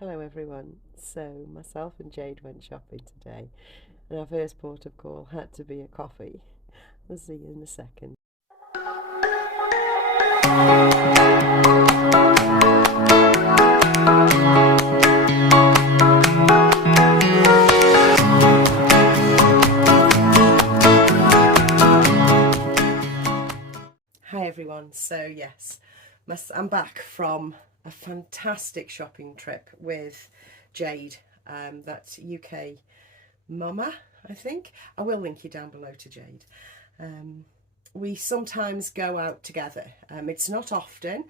Hello everyone. So myself and Jade went shopping today and our first port of call had to be a coffee. We'll see you in a second. Hi everyone. So yes, I'm back from a fantastic shopping trip with Jade. That's UK Mama, I think. I will link you down below to Jade. We sometimes go out together. It's not often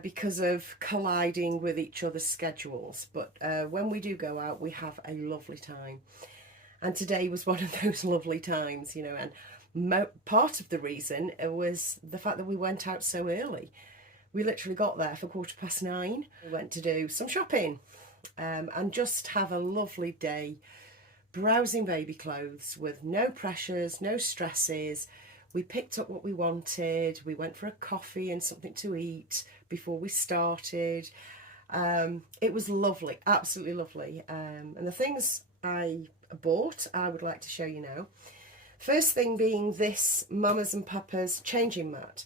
because of colliding with each other's schedules, but when we do go out, we have a lovely time. And today was one of those lovely times, and part of the reason was the fact that we went out so early. We literally got there for 9:15. We went to do some shopping and just have a lovely day browsing baby clothes with no pressures, no stresses. We picked up what we wanted. We went for a coffee and something to eat before we started. It was lovely, absolutely lovely. And the things I bought, I would like to show you now. First thing being this Mamas and Papas changing mat.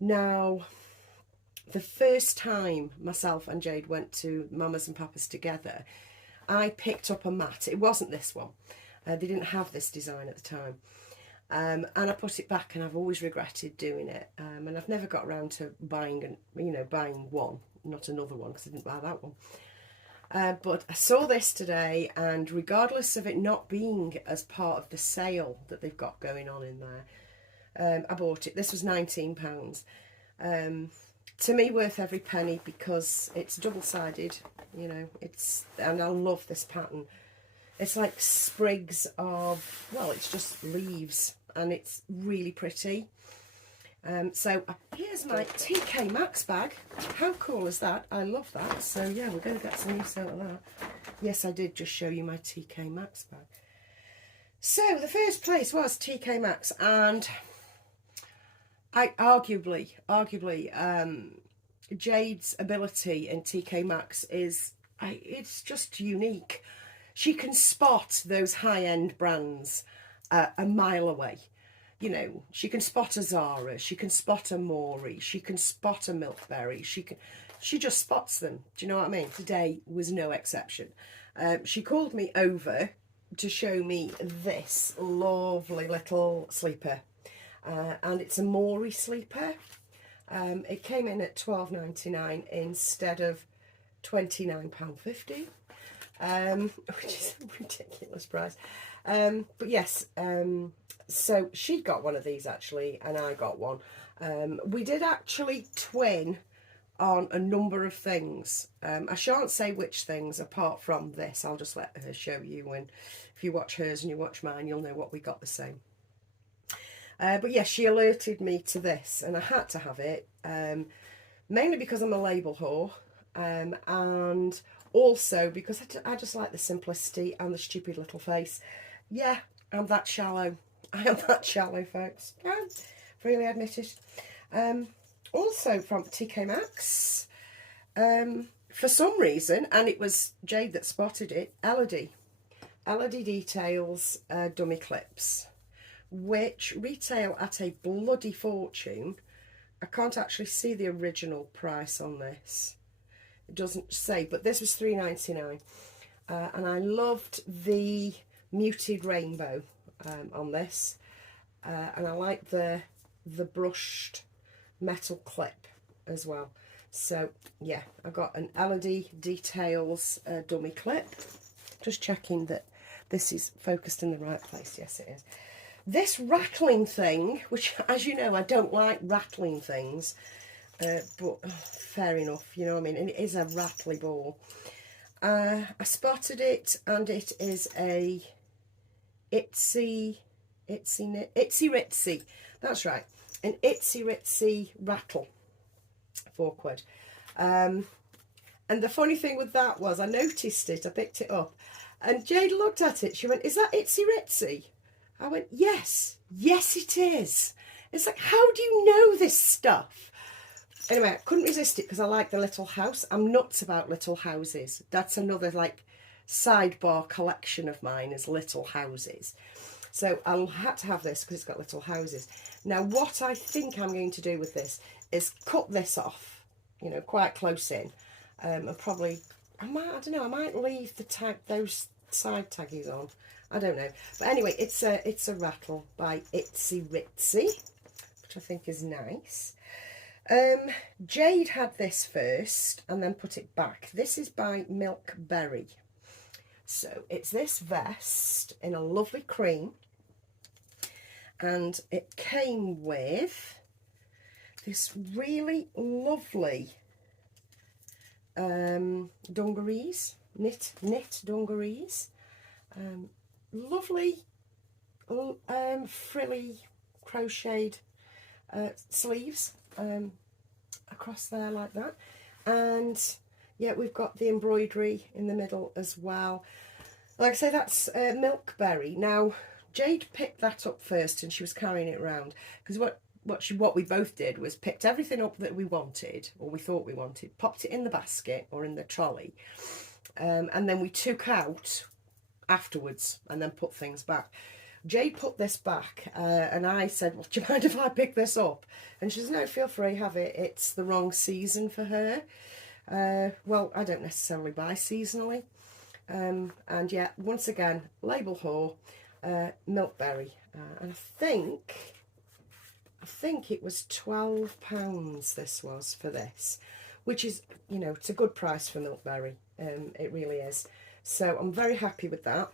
Now, the first time myself and Jade went to Mamas and Papas together, I picked up a mat. It wasn't this one. They didn't have this design at the time. And I put it back, and I've always regretted doing it. And I've never got around to buying one, not another one, because I didn't buy that one. But I saw this today, and regardless of it not being as part of the sale that they've got going on in there, I bought it. This was £19. To me, worth every penny, because it's double-sided, and I love this pattern. It's like sprigs of, well, it's just leaves, and it's really pretty. So here's my TK Maxx bag. How cool is that? I love that. So yeah, we're going to get some use out of that. Yes, I did just show you my TK Maxx bag. So the first place was TK Maxx, and I arguably, Jade's ability in TK Maxx is, it's just unique. She can spot those high-end brands a mile away. She can spot a Zara, she can spot a Maury, she can spot a Milkberry, she just spots them. Do you know what I mean? Today was no exception. She called me over to show me this lovely little sleeper, and it's a Maury sleeper. It came in at £12.99 instead of £29.50, which is a ridiculous price. But yes, so she got one of these actually, and I got one. We did actually twin on a number of things. I shan't say which things apart from this. I'll just let her show you, and if you watch hers and you watch mine, you'll know what we got the same. But yes, she alerted me to this, and I had to have it, mainly because I'm a label whore, and also because I just like the simplicity and the stupid little face. Yeah, I'm that shallow. I am that shallow, folks. I freely admit it. Also from TK Maxx, for some reason, and it was Jade that spotted it, LED Details dummy clips, which retail at a bloody fortune. I can't actually see the original price on this. It doesn't say, but this was £3.99, and I loved the muted rainbow on this, and I like the brushed metal clip as well. So yeah, I got an LED Details dummy clip. Just checking that this is focused in the right place. Yes, it is. This rattling thing, which, as you know, I don't like rattling things, but fair enough, you know what I mean, and it is a rattly ball. I spotted it, and it is a itsy ritsy, that's right, an itsy ritsy rattle, £4. And the funny thing with that was, I noticed it, I picked it up, and Jade looked at it, she went, "Is that itsy ritsy?" I went, yes it is. It's like, how do you know this stuff? Anyway, I couldn't resist it because I like the little house. I'm nuts about little houses. That's another like sidebar collection of mine, is little houses. So I had to have this because it's got little houses. Now what I think I'm going to do with this is cut this off, you know, quite close in. And probably, I don't know, I might leave those side taggies on. I don't know. But anyway, it's a rattle by Itsy Ritsy, which I think is nice. Jade had this first and then put it back. This is by Milk Berry. So it's this vest in a lovely cream, and it came with this really lovely dungarees, knit dungarees, lovely frilly crocheted sleeves across there like that, and yeah, we've got the embroidery in the middle as well. Like I say, that's Milkberry. Now Jade picked that up first and she was carrying it around because what we both did was picked everything up that we wanted, or we thought we wanted, popped it in the basket or in the trolley, and then we took out afterwards and then put things back. Jade put this back and I said, well, do you mind if I pick this up? And she says, no, feel free, have it. It's the wrong season for her. Well, I don't necessarily buy seasonally. And yeah, once again, label haul, Milkberry. And I think it was £12 this was for this, which is, you know, it's a good price for Milkberry. It really is. So I'm very happy with that.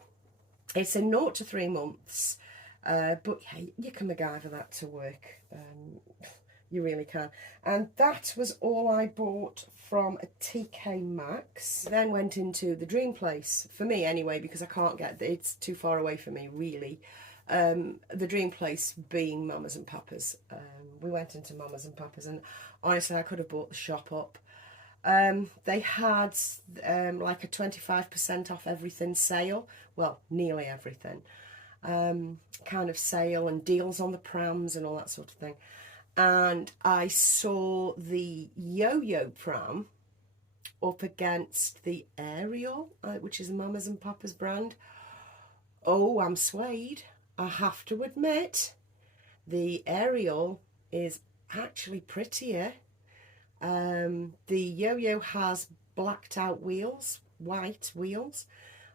It's a 0 to 3 months, but yeah, you can MacGyver that to work. You really can. And that was all I bought from a TK Maxx. Then went into the dream place, for me anyway, because I can't get, it's too far away for me really. The dream place being Mamas and Papas. We went into Mamas and Papas, and honestly I could have bought the shop up. They had like a 25% off everything sale, well, nearly everything, kind of sale and deals on the prams and all that sort of thing. And I saw the Yo-Yo pram up against the Ariel, which is Mamas and Papas brand. Oh, I'm swayed. I have to admit, the Ariel is actually prettier. The Yo-Yo has blacked out wheels, white wheels,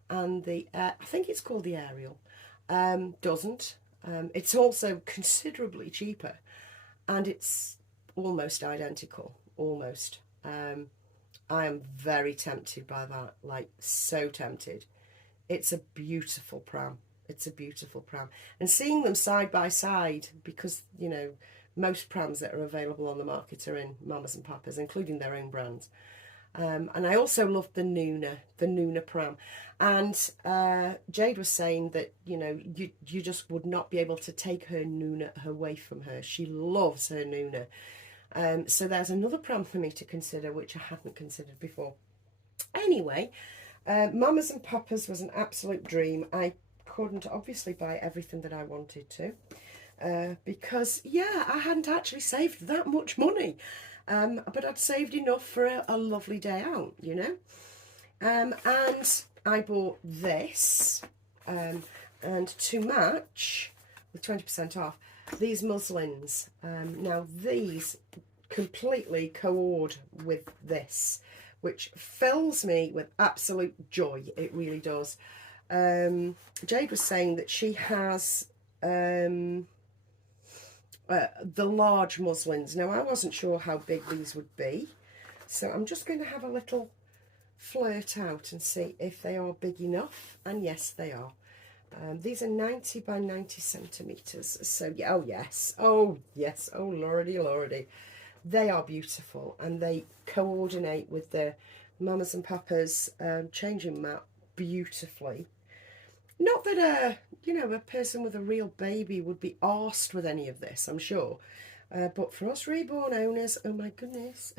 and the I think it's called the Ariel doesn't. It's also considerably cheaper, and it's almost identical, almost. I am very tempted by that, like so tempted. It's a beautiful pram. It's a beautiful pram. And seeing them side by side, because, you know, most prams that are available on the market are in Mamas and Papas, including their own brands. And I also loved the Nuna pram. And Jade was saying that, you know, you just would not be able to take her Nuna away from her. She loves her Nuna. So there's another pram for me to consider, which I hadn't considered before. Anyway, Mamas and Papas was an absolute dream. I couldn't obviously buy everything that I wanted to. Because, yeah, I hadn't actually saved that much money. But I'd saved enough for a lovely day out, you know. And I bought this. And to match, with 20% off, these muslins. Now, these completely co-ord with this, which fills me with absolute joy. It really does. Jade was saying that she has... the large muslins. Now, I wasn't sure how big these would be, so I'm just going to have a little flirt out and see if they are big enough, and yes, they are. These are 90 by 90 centimetres, so yeah, oh yes, oh lordy, lordy. They are beautiful, and they coordinate with the Mamas and Papas changing mat beautifully. Not that you know, a person with a real baby would be arsed with any of this, I'm sure. But for us Reborn owners, oh my goodness.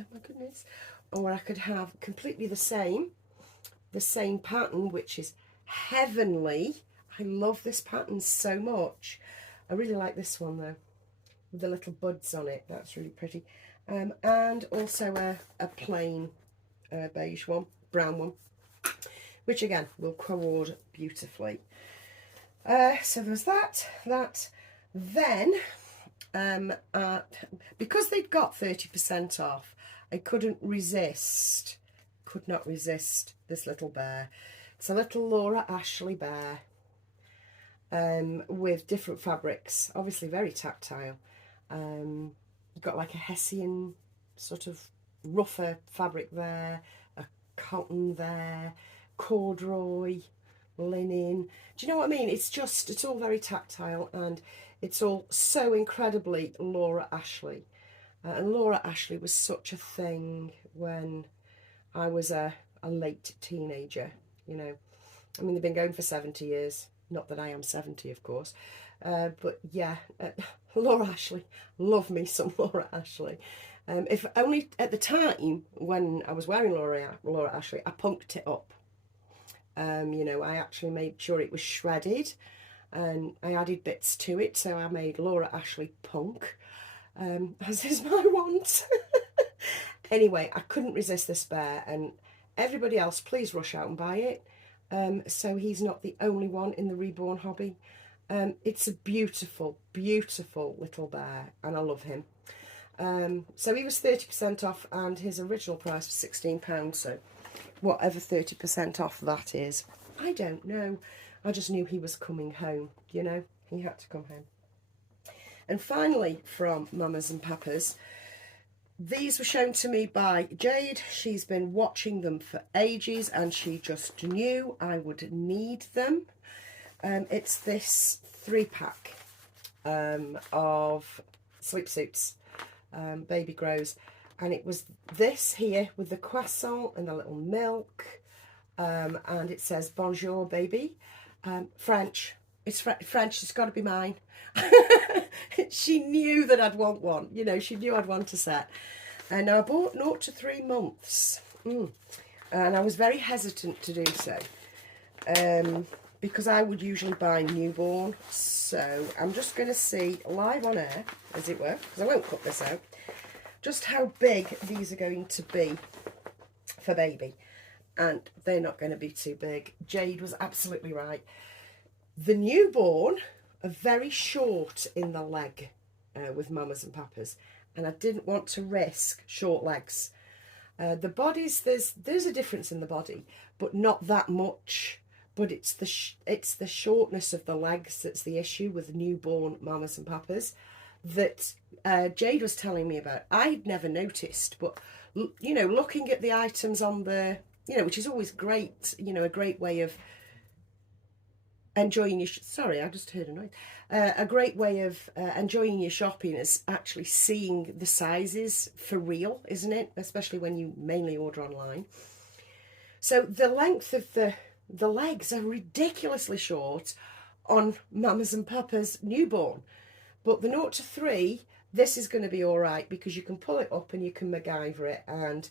Or I could have completely the same pattern, which is heavenly. I love this pattern so much. I really like this one though, with the little buds on it. That's really pretty. and also a plain beige one, brown one, which again will co-ord beautifully. So there's that. Then, because they'd got 30% off, I could not resist this little bear. It's a little Laura Ashley bear with different fabrics, obviously very tactile. You've got like a Hessian sort of rougher fabric there, a cotton there, corduroy, linen. Do you know what I mean? It's all very tactile, and it's all so incredibly Laura Ashley. And Laura Ashley was such a thing when I was a late teenager, you know. I mean, they've been going for 70 years. Not that I am 70, of course. But yeah, Laura Ashley. Love me some Laura Ashley. If only at the time when I was wearing Laura Ashley, I punked it up. You know, I actually made sure it was shredded and I added bits to it. So I made Laura Ashley punk, as is my want. Anyway, I couldn't resist this bear, and everybody else, please rush out and buy it. So he's not the only one in the Reborn hobby. It's a beautiful, beautiful little bear, and I love him. So he was 30% off, and his original price was £16. So whatever 30% off that is, I don't know. I just knew he was coming home, you know. He had to come home. And finally, from Mamas and Papas, these were shown to me by Jade. She's been watching them for ages and she just knew I would need them. It's this 3-pack of sleep-suits, baby grows. And it was this here with the croissant and the little milk. And it says, bonjour, baby. French. It's French. It's got to be mine. She knew that I'd want one. You know, she knew I'd want a set. And I bought 0 to 3 months. And I was very hesitant to do so. Because I would usually buy newborn. So I'm just going to see live on air, as it were, because I won't cut this out, just how big these are going to be for baby. And they're not going to be too big. Jade was absolutely right. The newborn are very short in the leg with Mamas and Papas, and I didn't want to risk short legs. The bodies, there's a difference in the body, but not that much. But it's the shortness of the legs that's the issue with newborn Mamas and Papas that Jade was telling me about. I'd never noticed, but you know, looking at the items on the, you know, which is always great, you know, a great way of enjoying your sorry, I just heard a noise. A great way of enjoying your shopping is actually seeing the sizes for real, isn't it? Especially when you mainly order online. So the length of the legs are ridiculously short on Mamas and Papas newborn, but the 0 to 3, this is going to be all right because you can pull it up and you can MacGyver it, and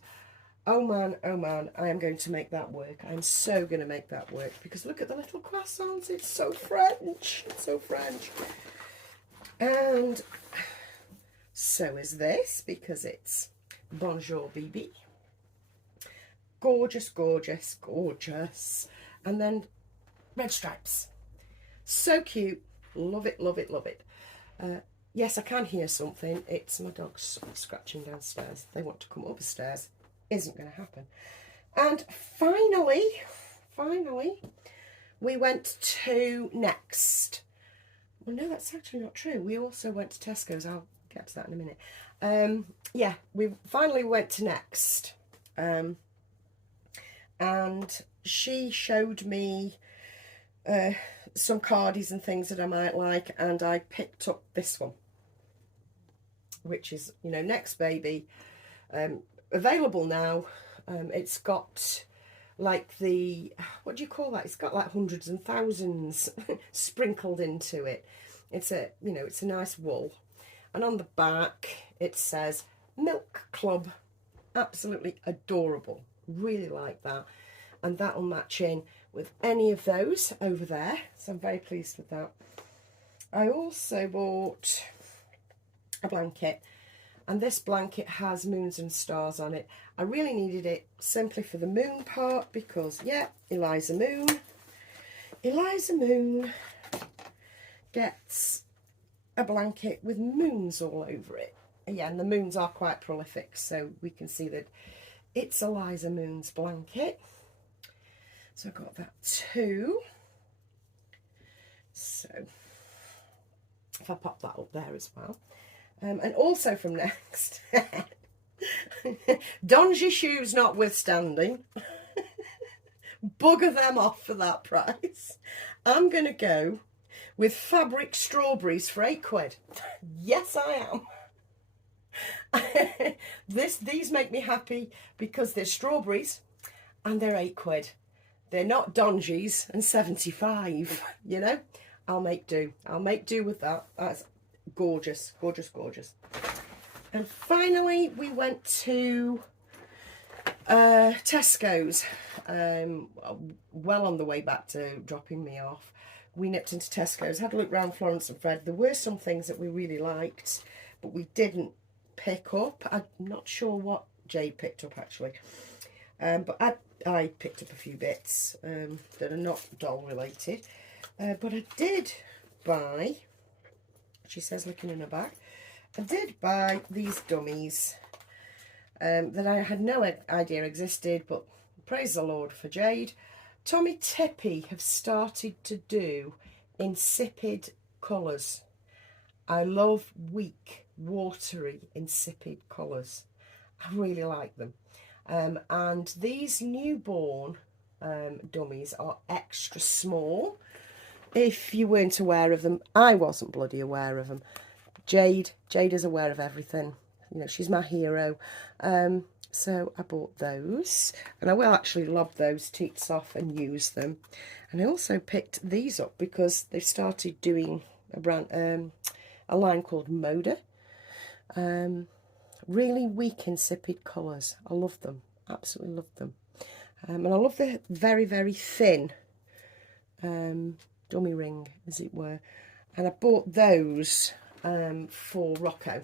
oh man, I am going to make that work. I'm so going to make that work because look at the little croissants. It's so French. It's so French. And so is this because it's Bonjour Bibi. Gorgeous, gorgeous, gorgeous. And then red stripes. So cute. Love it, love it, love it. Yes, I can hear something. It's my dogs scratching downstairs. They want to come upstairs. Isn't going to happen. And finally, we went to Next. Well, no, that's actually not true. We also went to Tesco's. I'll get to that in a minute. Yeah, we finally went to Next. And she showed me some cardies and things that I might like, and I picked up this one, which is, you know, Next Baby. Available now. It's got like the, what do you call that? It's got like hundreds and thousands sprinkled into it. It's a, you know, it's a nice wool. And on the back it says Milk Club. Absolutely adorable. Really like that. And that'll match in with any of those over there. So I'm very pleased with that. I also bought a blanket. and this blanket has moons and stars on it. I really needed it simply for the moon part because, yeah, Eliza Moon gets a blanket with moons all over it. Yeah, and the moons are quite prolific, so we can see that it's Eliza Moon's blanket. So I got that too. So if I pop that up there as well. And also from Next, Donji shoes notwithstanding, bugger them off for that price. I'm going to go with fabric strawberries for £8. Yes, I am. These make me happy because they're strawberries and they're £8. They're not Donjis and 75, you know. I'll make do. I'll make do with that. That's gorgeous, gorgeous, gorgeous. And finally, we went to Tesco's. Well on the way back to dropping me off, we nipped into Tesco's, had a look around Florence and Fred. There were some things that we really liked, but we didn't pick up. I'm not sure what Jade picked up actually, but I picked up a few bits that are not doll related. But I did buy, she says looking in her bag, I did buy these dummies that I had no idea existed, but praise the Lord for Jade. Tommy Tippy have started to do insipid colours. I love weak, watery, insipid colours. I really like them. And these newborn dummies are extra small. If you weren't aware of them, I wasn't bloody aware of them. Jade is aware of everything. You know, she's my hero. So I bought those, and I will actually lob those teats off and use them. And I also picked these up because they've started doing a brand, a line called Moda. Really weak, insipid colours. I love them, absolutely love them. And I love the very, very thin dummy ring, as it were. And I bought those for Rocco.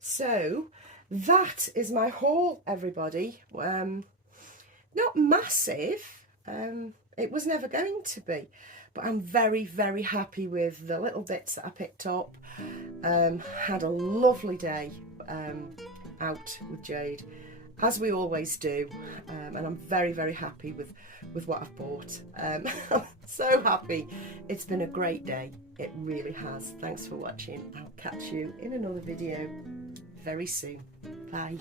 So that is my haul, everybody. Not massive. It was never going to be. But I'm very, very happy with the little bits that I picked up. Had a lovely day out with Jade, as we always do. And I'm very, very happy with what I've bought. I'm so happy. It's been a great day. It really has. Thanks for watching. I'll catch you in another video very soon. Bye.